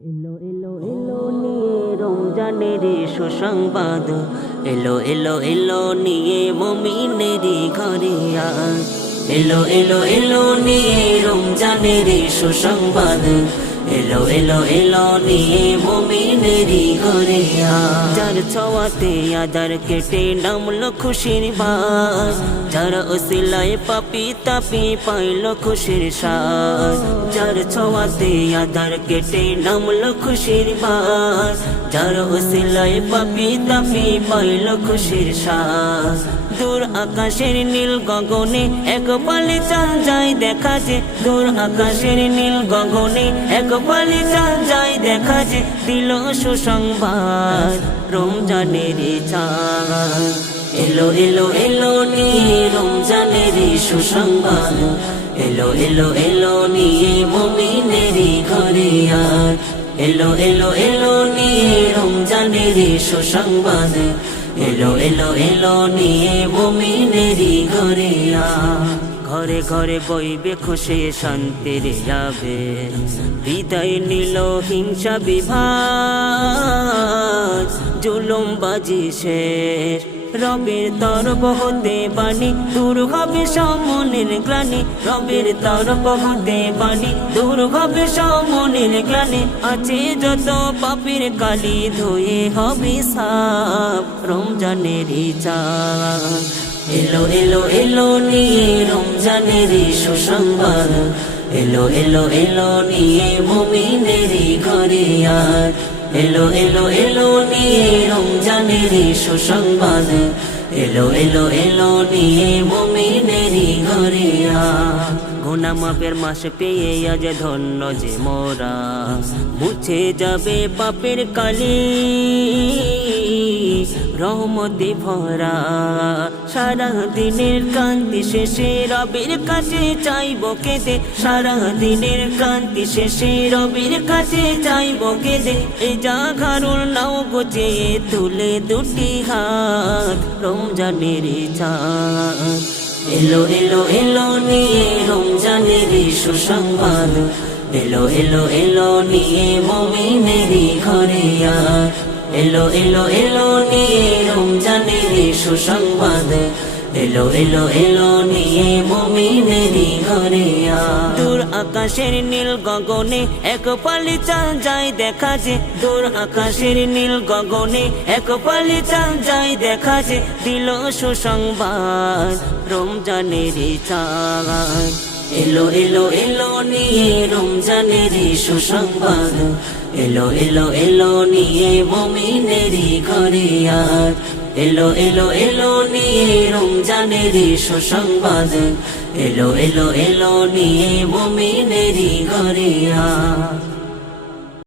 এলো এলো এলো নিয়ে রমজানের সুসংবাদ, এলো এলো এলো নিয়ে মুমিনেরই ঘরে আজ। এলো এলো এলো নিয়ে রমজানের সুসংবাদ, এলো এলো এলো নিয়ে মুমিনেরই ঘরে আজ। যার ছোঁয়াতে আদার কেটে নামলো খুশির বাস, যার ওসিলায় পাপি তাপি পাইল খুশির শ্বাস। যার ছোঁয়াতে আদার কেটে নামলো খুশির বাস, যার ওসিলায় পাপি তাপি পাইল খুশির শ্বাস। দূর আকাশের নীল গগনে এক পালে চাঁদ যায় দেখা যে, দূর আকাশের নীল গগনে এক পালে চাঁদ যায় দেখা যে, দিল সুসংবাদ রমজানের চাঁদ। এলো এলো এলো নিয়ে রমজানের সুসংবাদ, এলো এলো এলো নিয়ে মুমিনেরই ঘরে আজ। এলো এলো এলো নিয়ে রমজানের সুসংবাদ, এলো এলো এলো নিয়ে মুমিনেরই ঘরে আজ। ঘরে ঘরে বইবে খুশি শান্তির যাবে, বিদায় নিল হিংসা বিভাগ। জুলুম বাজি শেষ রবের তরফ হতে বাণী, দূর হবে সমনের গ্লানি। রবের তরফ হতে বাণী, দূর হবে সমনের গ্লানি। আছে যত পাপের কালি ধুয়ে হবে সাফ রমজানের চাঁদ। এলো এলো এলো নিয়ে রমজানের সুসংবাদ, এলো এলো এলো নিয়ে মুমিনেরই ঘরে আজ। এলো এলো এলো নিয়ে রমজানের সুসংবাদ, এলো এলো এলো নিয়ে মুমিনেরই ঘরে আজ। গুনাহ মাফের মাস পেয়ে আজ ধন্য যে মোরা, মুছে যাবে পাপের কালি রহমতে ভরা। সারা দিনের কান্তি শেষে রবের কাছে চাইব কেঁদে, সারা দিনের কান্তি শেষে রবের কাছে চাইব কেঁদে। এ জাগারুল নাও গোছে তুলে দুটি হাত রমজানের চাঁদ। এলো এলো এলো নিয়ে রমজানের সুসংবাদ, এলো এলো এলো নিয়ে মুমিনেরই ঘরে আজ। এলো এলো এলো নিয়ে রমজানের সুসংবাদ, এলো এলো এলো নিয়ে মুমিনেরই ঘরে আজ। দূর আকাশের নীল গগনে এক পালে চাঁদ যায় দেখা যে, দূর আকাশের নীল গগনে এক পালে চাঁদ যায় দেখা যে, দিল সুসংবাদ রমজানের চাঁদ। এলো এলো এলো নিয়ে রমজানের সুসংবাদ, এলো এলো এলো নিয়ে মুমিনেরই ঘরে আজ। এলো এলো এলো নিয়ে রমজানের সুসংবাদ, এলো এলো এলো নিয়ে মুমিনেরই ঘরে আজ।